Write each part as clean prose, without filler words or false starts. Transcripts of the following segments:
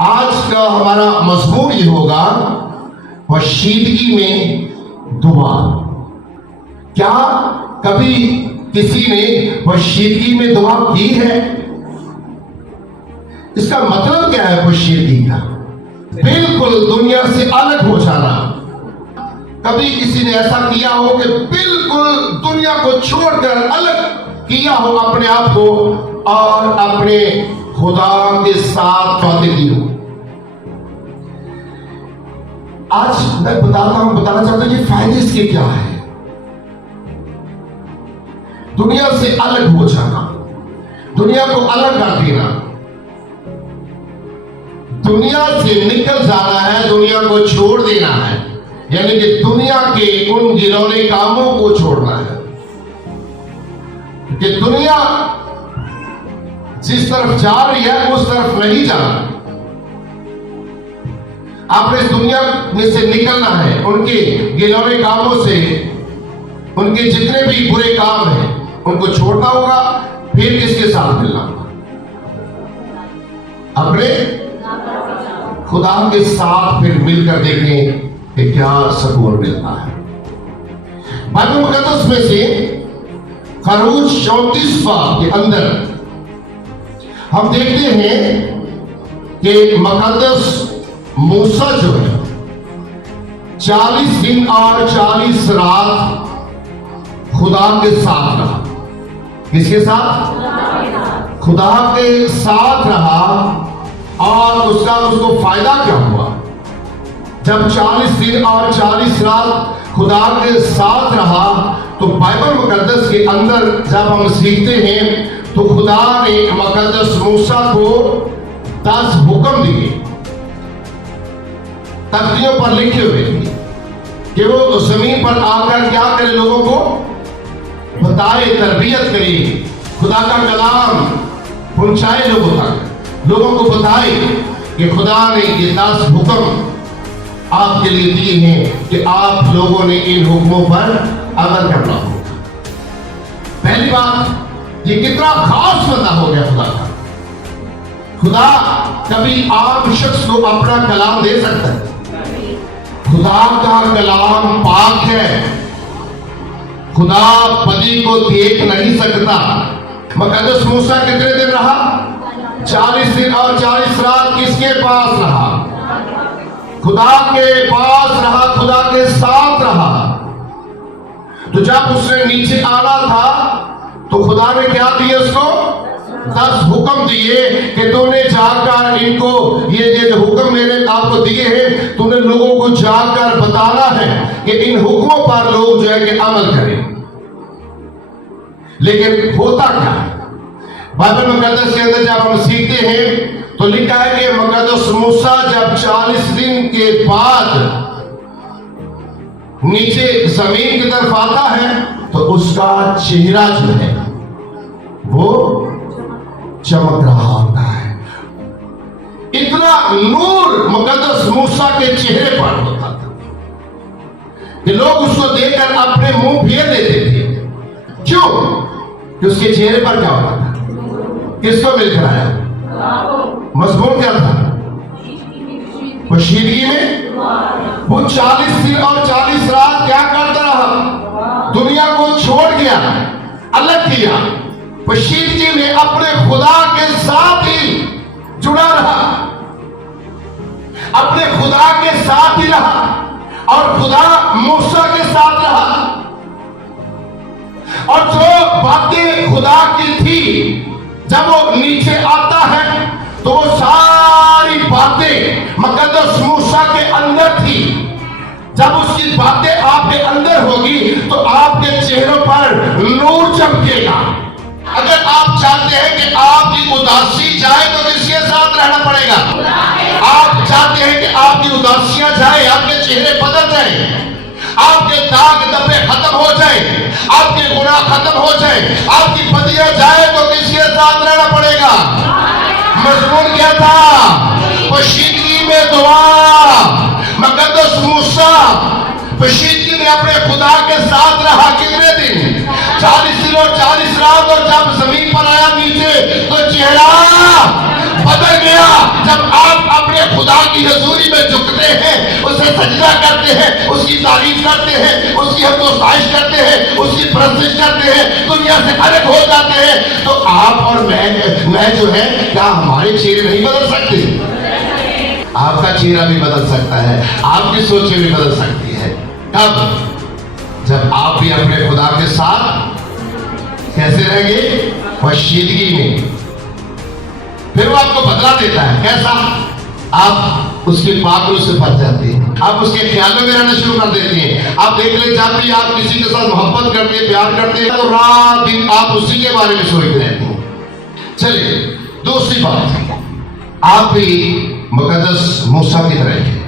آج کا ہمارا مضمون یہ ہوگا پوشیدگی میں دعا۔ کیا کبھی کسی نے پوشیدگی میں دعا کی ہے؟ اس کا مطلب کیا ہے پوشیدگی کا؟ بالکل دنیا سے الگ ہو جانا۔ کبھی کسی نے ایسا کیا ہو کہ بالکل دنیا کو چھوڑ کر الگ کیا ہو اپنے آپ کو اور اپنے خدا کے ساتھ باتیں کی ہو؟ آج میں بتانا چاہتا ہوں یہ فائدے اس کے کیا ہے۔ دنیا سے الگ ہو جانا، دنیا کو الگ کر دینا، دنیا سے نکل جانا ہے، دنیا کو چھوڑ دینا ہے، یعنی کہ دنیا کے ان گھنونے کاموں کو چھوڑنا ہے کہ دنیا جس طرف جا رہی ہے اس طرف نہیں جانا۔ آپ نے اس دنیا میں سے نکلنا ہے، ان کے گھنونے کاموں سے، ان کے جتنے بھی برے کام ہیں ان کو چھوڑنا ہوگا، پھر کس کے ساتھ ملنا ہوگا؟ اپنے خدا کے ساتھ پھر مل کر دیکھیں کہ کیا سکون ملتا ہے۔ بائبل مقدس میں سے خروج 34 باب کے اندر ہم دیکھتے ہیں کہ مقدس موسیٰ جو ہے 40 دن اور 40 رات خدا کے ساتھ رہا۔ کس کے ساتھ؟ خدا کے ساتھ رہا۔ اور اس کو فائدہ کیا ہوا؟ جب 40 دن اور 40 رات خدا کے ساتھ رہا تو بائبل مقدس کے اندر جب ہم سیکھتے ہیں تو خدا نے مقدس موسیٰ کو 10 حکم دیے، تختیوں پر لکھے ہوئے تھے کہ وہ زمین پر آ کر کیا کرے، لوگوں کو بتائے، تربیت کرے، خدا کا کلام پہنچائے لوگوں تک، لوگوں کو بتائے کہ خدا نے یہ 10 حکم آپ کے لیے دیے ہیں کہ آپ لوگوں نے ان حکموں پر عمل کرنا ہوگا۔ پہلی بات، یہ کتنا خاص بندہ ہو گیا خدا کا۔ خدا کبھی عام شخص کو اپنا کلام دے سکتا ہے؟ خدا کا کلام پاک ہے، خدا بدی کو دیکھ نہیں سکتا۔ مقدس موسیٰ کتنے دن رہا؟ 40 دن اور 40 رات کس کے پاس رہا؟ خدا کے پاس رہا، خدا کے ساتھ رہا۔ تو جب اس نے نیچے آنا تھا تو خدا نے کیا دیے اس کو؟ 10 حکم دیے کہ تو نے جا کر ان کو یہ حکم میں نے آپ کو دیے ہیں، تو نے لوگوں کو جا کر بتانا ہے کہ ان حکموں پر لوگ جو ہے کہ عمل کریں۔ لیکن ہوتا کیا ہے؟ بائبل مقدس کے اندر جب ہم سیکھتے ہیں تو لکھا ہے کہ مقدس موسیٰ جب 40 دن کے بعد نیچے زمین کی طرف آتا ہے تو اس کا چہرہ جو ہے وہ چمک رہا ہوتا ہے۔ اتنا نور مقدس موسیٰ کے چہرے پر ہوتا تھا کہ لوگ اس کو دیکھ کر اپنے منہ پھیر لیتے تھے۔ کیوں؟ کہ اس کے چہرے پر کیا ہوتا تھا؟ کس کو مل کر آیا؟ مضمون کیا تھا؟ پوشیدگی میں وہ 40 دن اور 40 رات کیا کرتا رہا؟ دنیا کو چھوڑ گیا، الگ کیا، پوشیدگی میں اپنے خدا کے ساتھ ہی جڑا رہا، اپنے خدا کے ساتھ ہی رہا اور خدا موسیٰ کے ساتھ رہا۔ اور جو باتیں خدا کی تھی جب وہ نیچے آتا ہے تو وہ ساری باتیں مقدس موسیٰ کے اندر تھی۔ جب اس کی باتیں آپ کے اندر ہوگی تو آپ کے چہروں پر نور چمکے گا۔ اگر آپ چاہتے ہیں کہ آپ کی اداسی جائے تو کس کے ساتھ رہنا پڑے گا؟ آپ چاہتے ہیں کہ آپ کی اداسیاں جائیں، آپ کے چہرے بدل جائیں، آپ کے داغ دبے ختم ہو جائیں، آپ کے گناہ ختم ہو جائیں، آپ کی بدیاں جائے تو کس کے ساتھ رہنا پڑے گا؟ مضمون کیا تھا؟ پوشیدگی میں دعا۔ مقدس موسیٰ پوشیدگی میں اپنے خدا کے ساتھ رہا کتنے دن؟ 40 دن اور 40 رات۔ اور جب زمین پر آیا نیچے تو چہرہ بدل گیا۔ جب آپ اپنے اپنے خدا کی حضوری میں جھکتے ہیں، اسے سجدہ کرتے ہیں، اس کی تعریف کرتے ہیں، اس کی حمد و ستائش کرتے ہیں، اس کی پرستش کرتے ہیں، دنیا سے الگ ہو جاتے ہیں، تو آپ اور میں جو ہے کیا ہمارے چہرے نہیں بدل سکتے؟ آپ کا چہرہ بھی بدل سکتا ہے، آپ کی سوچیں بھی بدل سکتی ہے۔ کب؟ جب آپ بھی اپنے خدا کے ساتھ کیسے رہیں گے؟ پوشیدگی میں۔ پھر وہ آپ کو بدلا دیتا ہے، کیسا؟ آپ اس کے پاک روح سے بھر جاتے ہیں، آپ اس کے خیالوں میں رہنا شروع کر دیتے ہیں۔ آپ دیکھ لیں جب بھی آپ کسی کے ساتھ محبت کرتے ہیں، پیار کرتے ہیں، تو رات دن آپ اسی کے بارے میں سوچتے رہتے ہیں۔ چلیے دوسری بات، آپ بھی مقدس موسیٰ کی طرح ہیں،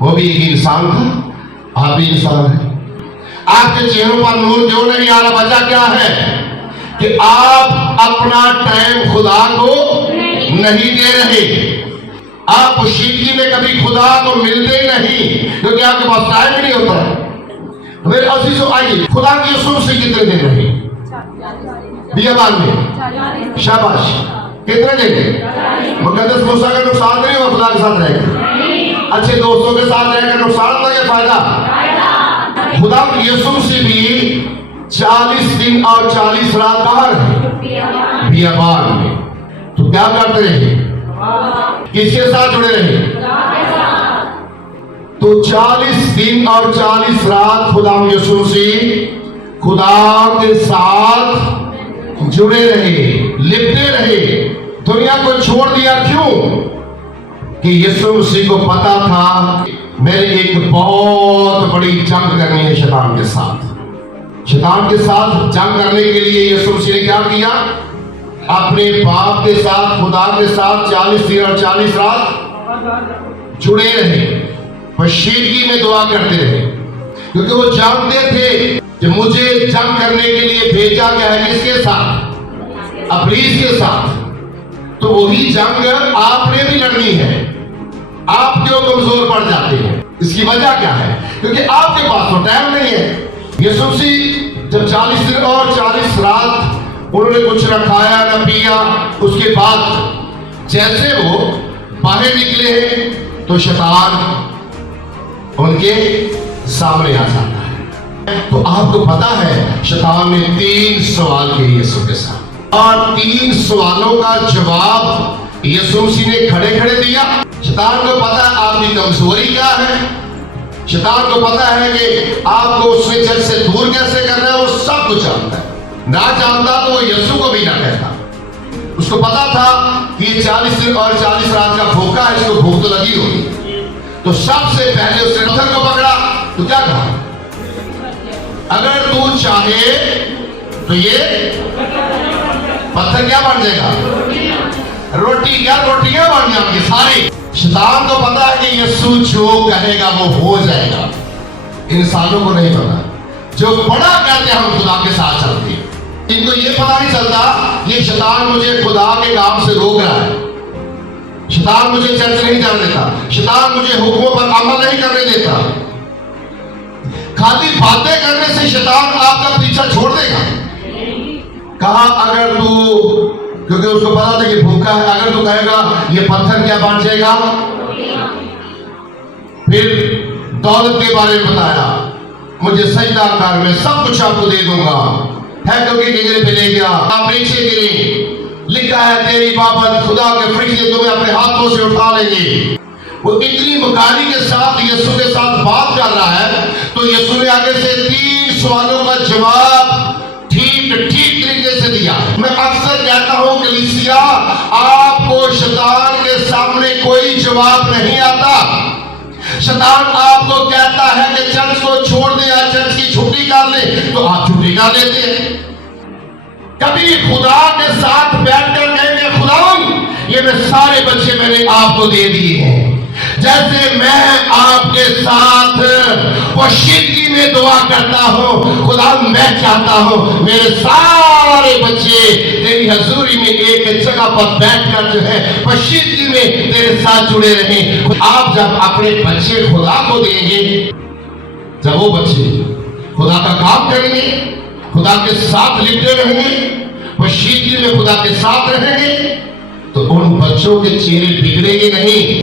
وہ بھی ایک انسان تھا، آپ بھی انسان ہیں۔ آپ کے چہروں پر نور جو نہیں آ رہا، وجہ کیا ہے؟ کہ آپ اپنا ٹائم خدا کو نہیں دے رہے، آپ پوشیدگی میں کبھی خدا کو ملتے ہی نہیں، کیونکہ آپ کے پاس ٹائم ہی نہیں ہوتا۔ میرے عزیزو آئیے، خدا کی حضور سے کتنے دن رہے؟ بیابان میں، شاباش، کتنے دن؟ مقدس موسیٰ کا نقصان نہیں ہوا خدا کے ساتھ رہے گا؟ اچھے دوستوں کے ساتھ رہے گا نقصان تھا یا فائدہ؟ خدا کی یسوع سے بھی 40 دن اور 40 رات کہاں رہے؟ بیابان میں۔ تو کیا کرتے رہے؟ کس کے ساتھ جڑے رہے؟ تو 40 دن اور 40 رات خدا یسوع سے خدا کے ساتھ جڑے رہے، لپٹے رہے، دنیا کو چھوڑ دیا۔ کیوں؟ کہ یسوع مسیح کو پتا تھا میرے ایک بہت بڑی جنگ کرنی ہے شیطان کے ساتھ۔ شیطان کے ساتھ جنگ کرنے کے لیے یسوع مسیح نے کیا کیا؟ اپنے باپ کے ساتھ، خدا کے ساتھ 40 دن اور 40 رات جڑے رہے، پوشیدگی میں دعا کرتے رہے، کیونکہ وہ جانتے تھے کہ مجھے جنگ کرنے کے لیے بھیجا گیا ہے۔ کس کے ساتھ؟ ابلیس کے ساتھ۔ تو وہی جنگ آپ نے بھی لڑنی ہے۔ آپ کیوں کمزور پڑ جاتے ہیں؟ اس کی وجہ کیا ہے؟ کیونکہ آپ کے پاس تو ٹائم نہیں ہے۔ یسوع مسیح جب 40 دن اور 40 رات انہوں نے کچھ نہ کھایا نہ پیا، اس کے بعد جیسے وہ باہر نکلے ہیں تو شیطان ان کے سامنے آ جاتا ہے۔ تو آپ کو پتا ہے شیطان نے 3 سوال کیے یسوع کے ساتھ، اور 3 سوالوں کا جواب یسوع مسیح نے کھڑے کھڑے دیا۔ شیطان کو پتا ہے آپ کی کمزوری کیا ہے، شیطان کو پتا ہے کہ آپ کو اس میں جج سے دور کیسے کرنا ہے، وہ سب کچھ جانتا ہے۔ نہ جانتا تو وہ یسوع کو بھی نہ کہتا۔ اس کو پتا تھا کہ یہ 40 دن اور 40 رات کا بھوکا ہے، اس کو بھوک تو لگی ہوگی۔ تو سب سے پہلے اس نے پتھر کو پکڑا تو کیا کہا؟ اگر تو چاہے تو یہ پتھر کیا بن جائے گا؟ روٹی کیا؟ روٹیاں بن جائیں گی ساری۔ شیطان کو پتا ہے کہ یسوع جو کہے گا وہ ہو جائے گا، انسانوں کو نہیں پتا۔ جو بڑا کہتے ہیں ہم خدا کے ساتھ چلتے ہیں، ان کو یہ پتا نہیں چلتا یہ شیطان مجھے خدا کے کام سے روک رہا ہے، شیطان مجھے چرچ نہیں جانے دیتا، شیطان مجھے حکموں پر عمل نہیں کرنے دیتا۔ خالی باتیں کرنے سے شیطان آپ کا پیچھا چھوڑ دے گا۔ کہا اگر تو، کیونکہ اس کو پتا تھا کہ بھوکا ہے، اگر تو کہے گا یہ پتھر کیا بن جائے گا۔ پھر دولت کے بارے میں بتایا، مجھے سجدہ کر، میں سب کچھ آپ کو دے دوں گا۔ پھینکوں کے کنگرے پہ لے گیا، آپ نیچے گرے، لکھا ہے تیری بابت خدا کے فرشتے تمہیں اپنے ہاتھوں سے اٹھا لیں گے۔ وہ اتنی مکاری کے ساتھ یسوع کے ساتھ بات کر رہا ہے، تو یسوع نے آگے سے 3 سوالوں کا جواب ٹھیک طریقے سے دیا۔ میں اکثر کہتا ہوں کلیسیا، آپ کو شیطان کے سامنے کوئی جواب نہیں آتا۔ شیطان آپ کو کہتا ہے کہ چرچ کو چھوڑ دیں یا چرچ کی چھٹی کر لیں، تو آپ چھٹی کر لیتے ہیں۔ کبھی خدا کے ساتھ بیٹھ کر کہیں گے خداوند یہ میں سارے بچے میں نے آپ کو دے دیے ہیں، جیسے میں آپ کے ساتھ پوشیدگی میں دعا کرتا ہوں، خدا میں چاہتا ہوں میرے سارے بچے تیری حضوری میں ایک جگہ پر بیٹھ کر جو ہے پوشیدگی میں تیرے ساتھ جڑے رہیں۔ آپ جب اپنے بچے خدا کو دیں گے، جب وہ بچے خدا کا کام کریں گے، خدا کے ساتھ لپٹے رہیں گے، پوشیدگی میں خدا کے ساتھ رہیں گے، تو ان بچوں کے چہرے بگڑیں گے نہیں۔